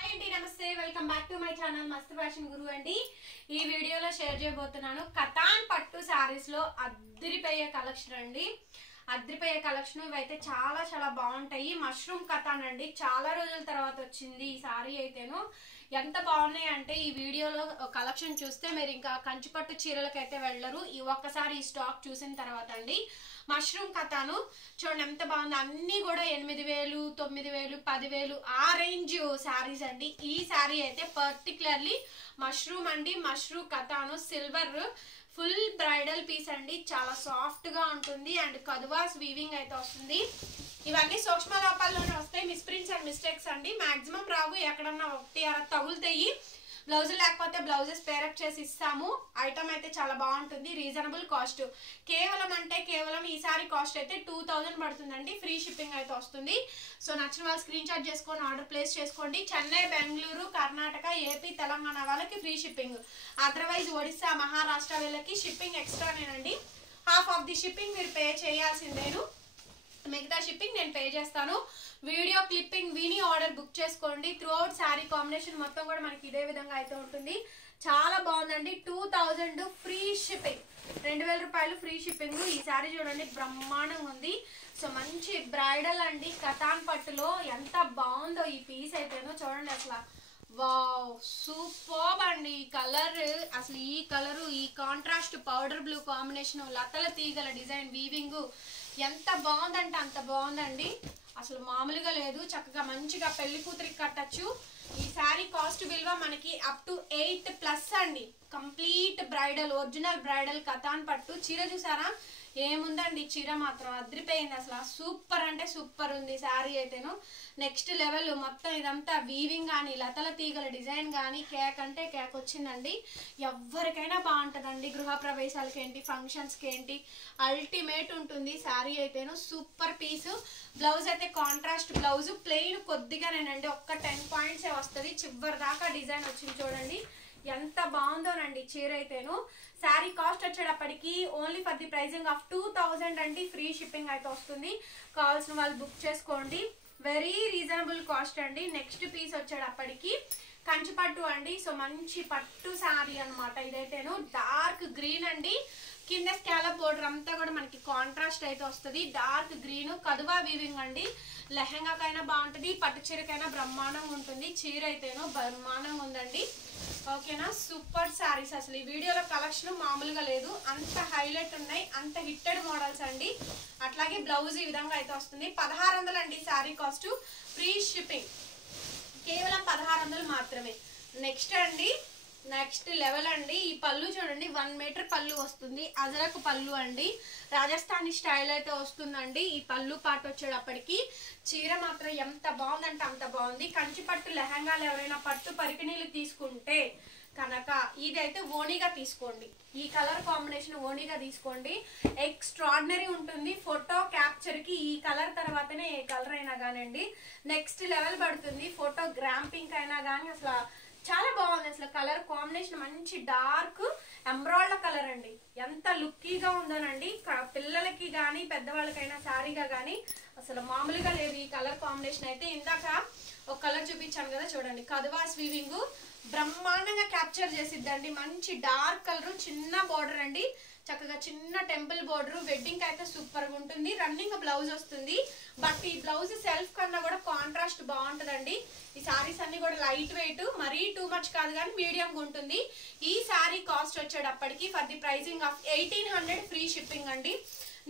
నమస్తే welcome back to my channel మస్త్ fashion గురు అండి. ఈ వీడియోలో షేర్ చేయబోతున్నాను కతాన్ పట్టు సారీస్ లో అద్రిపోయే కలెక్షన్ అండి. అద్రిపోయే కలెక్షన్ ఇవైతే చాలా చాలా బాగుంటాయి. మష్రూమ్ కతాన్ అండి, చాలా రోజుల తర్వాత వచ్చింది ఈ సారీ. అయితేను ఎంత బాగున్నాయి అంటే ఈ వీడియోలో కలెక్షన్ చూస్తే మీరు ఇంకా కంచిపట్టు చీరలకైతే వెళ్ళరు. ఈ ఒక్కసారి ఈ స్టాక్ చూసిన తర్వాత అండి. మష్రూమ్ కథాను చూడండి ఎంత బాగుంది. అన్ని కూడా 8,000, 9,000, 10,000 ఆ రేంజ్ శారీస్ అండి. ఈ శారీ అయితే పర్టికులర్లీ మష్రూమ్ అండి. మష్రూమ్ కథాను సిల్వర్ ఫుల్ బ్రైడల్ పీస్ అండి. చాలా సాఫ్ట్ గా ఉంటుంది అండ్ కదువాస్ వీవింగ్ అయితే వస్తుంది. ఇవన్నీ సూక్ష్మ లోపాల్లోనే వస్తాయి. మిస్ప్రింట్స్ అండ్ మిస్టేక్స్ అండి మాక్సిమం రావు. ఎక్కడన్నా ఒకటి అలా తగులుతాయి. బ్లౌజ్ లేకపోతే బ్లౌజెస్ పేరప్ చేసి ఇస్తాము. ఐటమ్ అయితే చాలా బాగుంటుంది. Reasonable cost. కేవలం అంటే కేవలం ఈ సారీ కాస్ట్ అయితే 2,000 పడుతుందండి. ఫ్రీ షిప్పింగ్ అయితే వస్తుంది. సో నచ్చిన వాళ్ళు స్క్రీన్ షాట్ చేసుకొని ఆర్డర్ ప్లేస్ చేసుకోండి. చెన్నై, బెంగళూరు, కర్ణాటక, ఏపీ, తెలంగాణ వాళ్ళకి free shipping. Otherwise Odisha, Maharashtra వీళ్ళకి షిప్పింగ్ ఎక్స్ట్రానేనండి. హాఫ్ ఆఫ్ ది షిప్పింగ్ మీరు పే చేయాల్సిందేను. మిగతా షిప్పింగ్ నేను పే చేస్తాను. వీడియో క్లిప్పింగ్ విని ఆర్డర్ బుక్ చేసుకోండి. త్రూ అవుట్ శారీ కాంబినేషన్ మొత్తం కూడా మనకి ఇదే విధంగా అయితే ఉంటుంది. చాలా బాగుందండి. 2,000 ఫ్రీ షిప్పింగ్, 2,000 రూపాయలు ఫ్రీ షిప్పింగ్. ఈ శారీ చూడండి బ్రహ్మాండంగా ఉంది. సో మంచి బ్రైడల్ అండి. కతాన్ పట్టులో ఎంత బాగుందో ఈ పీస్ అయితేనో చూడండి. అసలు వావ్ సూపర్ అండి. ఈ కలర్ అసలు ఈ కలరు, ఈ కాంట్రాస్ట్ పౌడర్ బ్లూ కాంబినేషన్, లతల తీగల డిజైన్ వీవింగ్ ఎంత బాగుందంటే అంత బాగుందండి. అసలు మామూలుగా లేదు. చక్కగా మంచిగా పెళ్లి కూతురికి కట్టచ్చు. ఈ శారీ కాస్ట్ విలువ మనకి అప్ టు 8+ అండి. Complete bridal, original bridal katan పట్టు. చీర చూసారా ఏముందండి, చీర మాత్రం అద్రిపోయింది. అసలు సూపర్ అంటే సూపర్ ఉంది శారీ అయితేను. Next level. మొత్తం ఇదంతా వీవింగ్ కానీ, లతల తీగల డిజైన్ కానీ కేక్ అంటే కేక్ వచ్చిందండి. ఎవరికైనా బాగుంటుందండి. గృహప్రవేశాలకి ఏంటి, ఫంక్షన్స్కి ఏంటి, అల్టిమేట్ ఉంటుంది శారీ అయితేను. సూపర్ పీసు. బ్లౌజ్ అయితే కాంట్రాస్ట్ బ్లౌజ్. ప్లెయిన్ కొద్దిగానేనండి, ఒక్క 10 పాయింట్స్ వస్తుంది. చివరి దాకా డిజైన్ వచ్చింది చూడండి. ఎంత బాగుందోనండి చీర అయితేను. శారీ కాస్ట్ వచ్చేటప్పటికి only for the pricing of 2,000 అండి. ఫ్రీ షిప్పింగ్ అయితే వస్తుంది. కావాల్సిన వాళ్ళు బుక్ చేసుకోండి. వెరీ రీజనబుల్ కాస్ట్ అండి. నెక్స్ట్ పీస్ వచ్చేటప్పటికి కంచిపట్టు అండి. సో మంచి పట్టు శారీ అనమాట ఇదైతేను. డార్క్ గ్రీన్ అండి. కింద స్కాలప్ బోర్డర్ అంతా కూడా మనకి కాంట్రాస్ట్ అయితే వస్తుంది. డార్క్ గ్రీన్ కదువా వీవింగ్ అండి. లెహంగాకైనా బాగుంటుంది, పట్టు చీరకైనా బ్రహ్మాండంగా ఉంటుంది. చీర అయితేనో బ్రహ్మాండంగా ఉందండి. ఓకేనా, సూపర్ శారీస్. అసలు ఈ వీడియోలో కలెక్షన్ మామూలుగా లేదు. అంత హైలైట్ ఉన్నాయి, అంత హిట్టెడ్ మోడల్స్ అండి. అట్లాగే బ్లౌజ్ ఈ విధంగా అయితే వస్తుంది. 1,600 అండి శారీ కాస్ట్. ఫ్రీ షిప్పింగ్ కేవలం 1,600 మాత్రమే. నెక్స్ట్ అండి, నెక్స్ట్ లెవెల్ అండి. ఈ పళ్ళు చూడండి 1 మీటర్ పళ్ళు వస్తుంది. అజరక్ పళ్ళు అండి. రాజస్థానీ స్టైల్ అయితే వస్తుందండి. ఈ పళ్ళు పాట వచ్చేటప్పటికి చీర మాత్రం ఎంత బాగుందంటే అంత బాగుంది. కంచి పట్టు లెహంగాలు ఎవరైనా పట్టు పరికిణీలు తీసుకుంటే కనుక ఇదైతే ఓణిగా తీసుకోండి. ఈ కలర్ కాంబినేషన్ ఓణిగా తీసుకోండి. ఎక్స్ట్రాడినరీ ఉంటుంది. ఫోటో క్యాప్చర్ కి ఈ కలర్ తర్వాతనే ఏ కలర్ అయినా కానివ్వండి నెక్స్ట్ లెవెల్ పడుతుంది. ఫోటో గ్రాంపింగ్ అయినా కానీ అసలు చాలా బాగుంది. అసలు కలర్ కాంబినేషన్ మంచి డార్క్ ఎంబ్రాయిడ్ కలర్ అండి. ఎంత లుక్కీగా ఉందోనండి. పిల్లలకి కానీ పెద్దవాళ్ళకైనా శారీగా కానీ అసలు మామూలుగా లేదు ఈ కలర్ కాంబినేషన్ అయితే. ఇందాక ఒక కలర్ చూపించాను కదా చూడండి, కదువాస్ వీవింగ్ బ్రహ్మాండంగా క్యాప్చర్ చేసిద్దండి. మంచి డార్క్ కలర్, చిన్న బోర్డర్ అండి. చక్కగా చిన్న టెంపుల్ బోర్డర్. వెడ్డింగ్ అయితే సూపర్ గా ఉంటుంది. రన్నింగ్ బ్లౌజ్ వస్తుంది. బట్ ఈ బ్లౌజ్ సెల్ఫ్ కన్నా కూడా కాంట్రాస్ట్ బాగుంటుందండి. ఈ సారీస్ అన్ని కూడా లైట్ వెయిట్, మరీ టూ మచ్ కాదు కానీ మీడియం గా ఉంటుంది. ఈ సారీ కాస్ట్ వచ్చేటప్పటికి for the pricing of 1,800 free shipping అండి.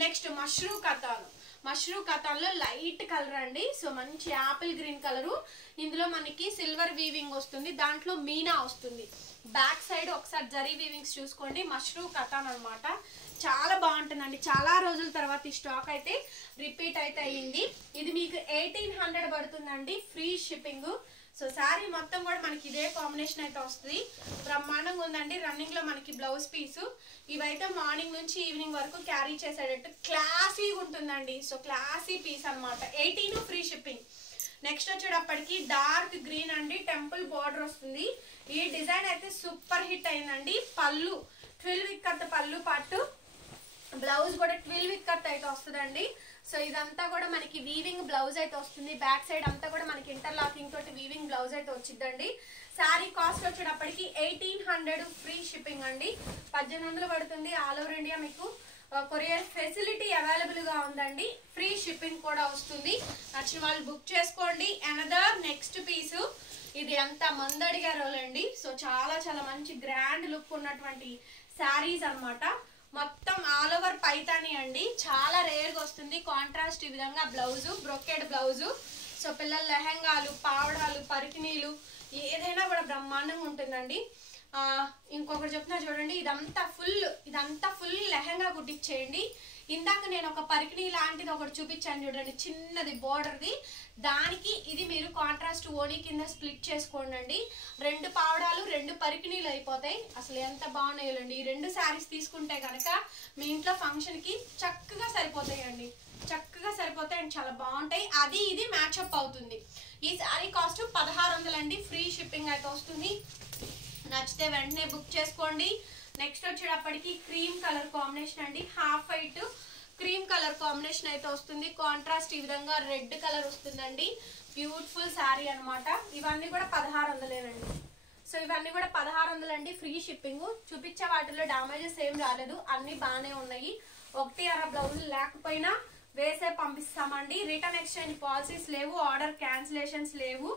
నెక్స్ట్ మష్రూమ్ కథాను. మష్రూమ్ కథాన్లో లైట్ కలర్ అండి. సో మంచి యాపిల్ గ్రీన్ కలరు. ఇందులో మనకి సిల్వర్ వీవింగ్ వస్తుంది. దాంట్లో మీనా వస్తుంది. బ్యాక్ సైడ్ ఒకసారి జరీ వీవింగ్స్ చూసుకోండి. మష్రూమ్ కథాన్ అనమాట. చాలా బాగుంటుందండి. చాలా రోజుల తర్వాత ఈ స్టాక్ అయితే రిపీట్ అయితే అయ్యింది. ఇది మీకు 1,800 పడుతుందండి ఫ్రీ షిప్పింగ్. సో శారీ మొత్తం కూడా మనకి ఇదే కాంబినేషన్ అయితే వస్తుంది. బ్రహ్మాండంగా ఉందండి. రన్నింగ్ లో మనకి బ్లౌజ్ పీసు. ఇవైతే మార్నింగ్ నుంచి ఈవినింగ్ వరకు క్యారీ చేసేటట్టు క్లాసీగా ఉంటుందండి. సో క్లాసీ పీస్ అనమాట. 18 ఫ్రీ షిప్పింగ్. నెక్స్ట్ వచ్చేటప్పటికి డార్క్ గ్రీన్ అండి. టెంపుల్ బార్డర్ వస్తుంది. ఈ డిజైన్ అయితే సూపర్ హిట్ అయిందండి. పళ్ళు 12 విక్కత్ పళ్ళు పట్టు. బ్లౌజ్ కూడా 12 విక్కత్ అయితే వస్తుందండి. సో ఇదంతా కూడా మనకి వీవింగ్ బ్లౌజ్ అయితే వస్తుంది. బ్యాక్ సైడ్ అంతా కూడా మనకి ఇంటర్లాకింగ్ తోటి వీవింగ్ బ్లౌజ్ అయితే వచ్చిందండి. శారీ కాస్ట్ వచ్చేటప్పటికి 1800 ఫ్రీ షిప్పింగ్ అండి. 1800 పడుతుంది. ఆల్ ఓవర్ ఇండియా మీకు కొరియర్ ఫెసిలిటీ అవైలబుల్ గా ఉందండి. ఫ్రీ షిప్పింగ్ కూడా వస్తుంది. నచ్చిన వాళ్ళు బుక్ చేసుకోండి. అనదర్ నెక్స్ట్ పీసు ఇది అంతా మందడిగా రోలండి. సో చాలా చాలా మంచి గ్రాండ్ లుక్ ఉన్నటువంటి శారీస్ అన్నమాట. మొత్తం ఆల్ ఓవర్ పైతాని అండి. చాలా రేర్ గా వస్తుంది. కాంట్రాస్ట్ ఈ విధంగా బ్లౌజు, బ్రొకెడ్ బ్లౌజు. సో పిల్లల లెహంగాలు, పావడాలు, పరికిణీలు ఏదైనా కూడా బ్రహ్మాండంగా ఉంటుందండి. ఇంకొకటి చెప్తున్నా చూడండి, ఇదంతా ఫుల్ లెహంగా కుట్టించేయండి. ఇందాక నేను ఒక పరికిణీ లాంటిది ఒకటి చూపించాను చూడండి, చిన్నది బోర్డర్ది. దానికి ఇది మీరు కాంట్రాస్ట్ ఓనీ కింద స్ప్లిట్ చేసుకోండి. 2 పావడాలు 2 పరికిణీలు అయిపోతాయి. అసలు ఎంత బాగున్నాయండి. ఈ 2 శారీస్ తీసుకుంటే కనుక మీ ఇంట్లో ఫంక్షన్ కి చక్కగా సరిపోతాయండి. చక్కగా సరిపోతాయి అండ్ చాలా బాగుంటాయి. అది ఇది మ్యాచ్అప్ అవుతుంది. ఈ శారీ కాస్ట్ 1600 అండి. ఫ్రీ షిప్పింగ్ అయితే వస్తుంది. నచ్చితే వెంటనే బుక్ చేసుకోండి. నెక్స్ట్ వచ్చేటప్పటికి క్రీమ్ కలర్ కాంబినేషన్ అండి. Half white cream colour combination అయితే వస్తుంది. కాంట్రాస్ట్ ఈ విధంగా రెడ్ కలర్ వస్తుందండి. బ్యూటిఫుల్ శారీ అనమాట. ఇవన్నీ కూడా 1600 సో ఇవన్నీ కూడా 1600 అండి. Free shipping. చూపించే వాటిలో డామేజెస్ ఏం రాలేదు, అన్ని బాగానే ఉన్నాయి. 1 బ్లౌజులు లేకపోయినా వేసే పంపిస్తామండి. రిటర్న్ ఎక్స్చేంజ్ పాలసీస్ లేవు, ఆర్డర్ క్యాన్సిలేషన్స్ లేవు.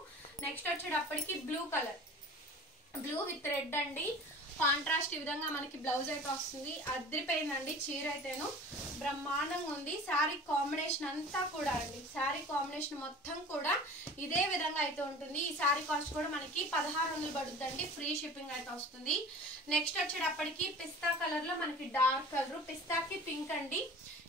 నెక్స్ట్ వచ్చేటప్పటికి blue colour, blue with red అండి. కాంట్రాస్ట్ ఈ విధంగా మనకి బ్లౌజ్ అయితే వస్తుంది. అదిరిపోయిందండి చీర అయితేను, బ్రహ్మాండంగా ఉంది. శారీ కాంబినేషన్ అంతా కూడా అండి, శారీ కాంబినేషన్ మొత్తం కూడా ఇదే విధంగా అయితే ఉంటుంది. ఈ శారీ కాస్ట్ కూడా మనకి 1600 పడుతుందండి. ఫ్రీ షిప్పింగ్ అయితే వస్తుంది. నెక్స్ట్ వచ్చేటప్పటికి పిస్తా కలర్ లో మనకి డార్క్ కలర్, పిస్తాకి పింక్ అండి.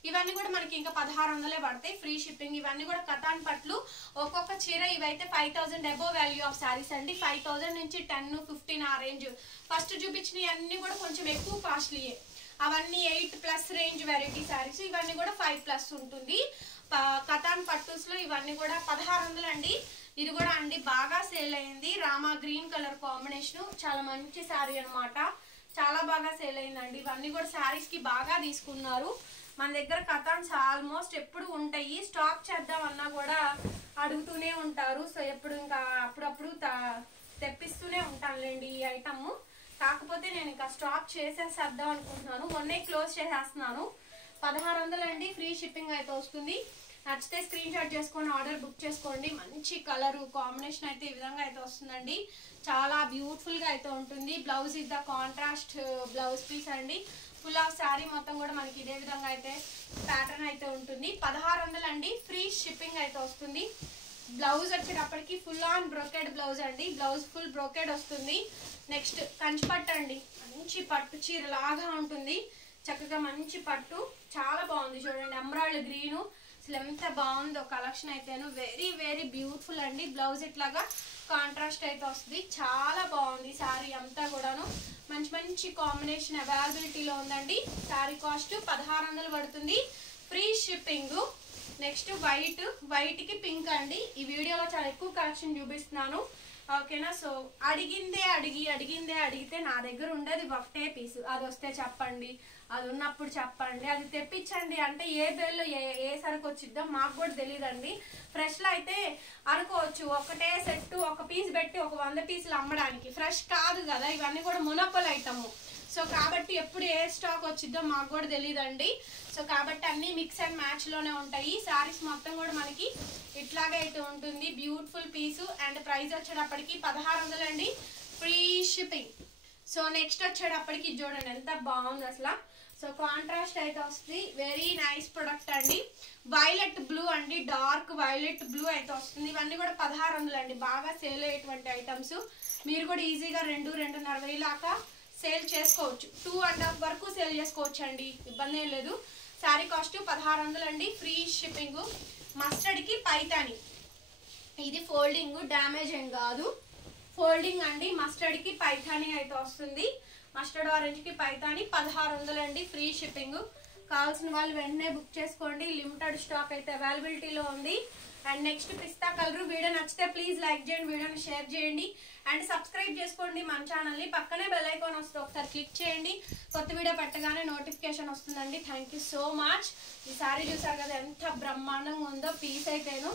ఇవన్నీ కూడా మనకి ఇంకా 1600 పడతాయి. Free shipping. ఇవన్నీ కూడా కతాన్ పట్లు. ఒక్కొక్క చీర ఇవైతే 5000 అబోవ్ వాల్యూ ఆఫ్ శారీస్ అండి. 5000 నుంచి 10-15 ఆ రేంజ్. ఫస్ట్ చూపించినవి అన్ని కూడా కొంచెం ఎక్కువ కాస్ట్లీయే. అవన్నీ 8+ రేంజ్ వెరైటీ శారీస్. ఇవన్నీ కూడా 5+ ఉంటుంది. కతాన్ పట్టుస్ లో ఇవన్నీ కూడా 1600 అండి. ఇది కూడా అండి బాగా సేల్ అయింది. రామా గ్రీన్ కలర్ కాంబినేషన్, చాలా మంచి శారీ అనమాట. చాలా బాగా సేల్ అయిందండి. ఇవన్నీ కూడా శారీస్ కి బాగా తీసుకున్నారు. మన దగ్గర కతాన్స్ ఆల్మోస్ట్ ఎప్పుడు ఉంటాయి. స్టాక్ చేద్దామన్నా కూడా అడుగుతూనే ఉంటారు. సో ఎప్పుడు ఇంకా అప్పుడప్పుడు తెప్పిస్తూనే ఉంటానులేండి ఈ ఐటమ్. కాకపోతే నేను ఇంకా స్టాక్ చేసేసేద్దాం అనుకుంటున్నాను. మొన్నే క్లోజ్ చేసేస్తున్నాను. 1600 అండి. ఫ్రీ షిప్పింగ్ అయితే వస్తుంది. నచ్చితే స్క్రీన్ షాట్ చేసుకొని ఆర్డర్ బుక్ చేసుకోండి. మంచి కలర్ కాంబినేషన్ అయితే ఈ విధంగా అయితే వస్తుందండి. చాలా బ్యూటిఫుల్ గా అయితే ఉంటుంది. Blouse is the contrast blouse piece అండి. ఫుల్ ఆఫ్ శారీ మొత్తం కూడా మనకి ఇదే విధంగా అయితే ప్యాటర్న్ అయితే ఉంటుంది. 1600 అండి. ఫ్రీ షిప్పింగ్ అయితే వస్తుంది. బ్లౌజ్ వచ్చేటప్పటికి ఫుల్ ఆన్ బ్రోకెడ్ బ్లౌజ్ అండి. బ్లౌజ్ ఫుల్ బ్రోకెడ్ వస్తుంది. నెక్స్ట్ కంచిపట్టు అండి. మంచి పట్టు చీర లాగా ఉంటుంది. చక్కగా మంచి పట్టు, చాలా బాగుంది చూడండి. ఎమరాల్డ్ గ్రీను, అసలు ఎంత బాగుందో కలెక్షన్ అయితేను. వెరీ వెరీ బ్యూటిఫుల్ అండి. బ్లౌజ్ ఇట్లాగా కాంట్రాస్ట్ అయితే వస్తుంది. చాలా బాగుంది శారీ అంతా కూడాను. మంచి మంచి కాంబినేషన్ అవైలబిలిటీలో ఉందండి. శారీ కాస్ట్ 1600 పడుతుంది. Free shipping. నెక్స్ట్ వైట్ కి పింక్ అండి. ఈ వీడియోలో చాలా ఎక్కువ కలెక్షన్ చూపిస్తున్నాను. ఓకేనా. సో అడిగితే నా దగ్గర ఉండేది ఒకటే పీసు. అది వస్తే చెప్పండి, అది ఉన్నప్పుడు చెప్పండి, అది తెప్పించండి అంటే ఏ బేల్లో ఏ సరుకు వచ్చిద్దో మాకు కూడా తెలియదండి. ఫ్రెష్ లో అయితే అనుకోవచ్చు ఒకటే సెట్ ఒక పీస్ పెట్టి ఒక 100 పీసులు అమ్మడానికి. ఫ్రెష్ కాదు కదా, ఇవన్నీ కూడా మునపల్ ఐటమ్. సో కాబట్టి ఎప్పుడు ఏ స్టాక్ వచ్చిద్దో మాకు కూడా తెలియదండి. సో కాబట్టి అన్ని మిక్స్ అండ్ మ్యాచ్ లోనే ఉంటాయి. శారీస్ మొత్తం కూడా మనకి ఇట్లాగే అయితే ఉంటుంది. Beautiful piece. అండ్ ప్రైస్ వచ్చేటప్పటికి 1600 అండి. Free shipping. సో నెక్స్ట్ వచ్చేటప్పటికి చూడండి ఎంత బాగుంది అసలు. సో కాంట్రాస్ట్ అయితే వస్తుంది. వెరీ నైస్ ప్రొడక్ట్ అండి. వైలెట్ బ్లూ అండి. డార్క్ వైలెట్ బ్లూ అయితే వస్తుంది. ఇవన్నీ కూడా 1600 అండి. బాగా సేల్ అయ్యేటువంటి ఐటమ్స్. మీరు కూడా ఈజీగా 2-2.5 దాకా సేల్ చేసుకోవచ్చు. 2.5 వరకు సేల్ చేసుకోవచ్చు అండి. ఇబ్బంది ఏం లేదు. శారీ కాస్ట్ 1600 అండి. Free shipping. మస్టర్డ్ కి పైతాని. ఇది ఫోల్డింగ్, డ్యామేజ్ ఏం కాదు. ఫోల్డింగ్ అండి. మస్టర్డ్ కి పైతాని అయితే వస్తుంది. మస్టర్డ్ ఆరెంజ్ కి పైతాని 1600 అండి. Free shipping. కావాల్సిన వాళ్ళు వెంటనే బుక్ చేసుకోండి. లిమిటెడ్ స్టాక్ అయితే అవైలబిలిటీలో ఉంది. And next pista colour. Video నచ్చితే ప్లీజ్ లైక్ చేయండి, వీడియోని షేర్ చేయండి అండ్ సబ్స్క్రైబ్ చేసుకోండి మన ఛానల్ని. పక్కనే బెల్ ఐకాన్ వస్తుంది, ఒకసారి క్లిక్ చేయండి. కొత్త వీడియో పెట్టగానే నోటిఫికేషన్ వస్తుందండి. Thank you so much. ఈ సారీ చూసారు కదా ఎంత బ్రహ్మాండంగా ఉందో. పీస్ అయితేను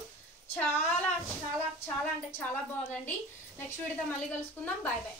చాలా చాలా చాలా అంటే చాలా బాగుందండి. నెక్స్ట్ వీడియోతో మళ్ళీ కలుసుకుందాం. Bye bye.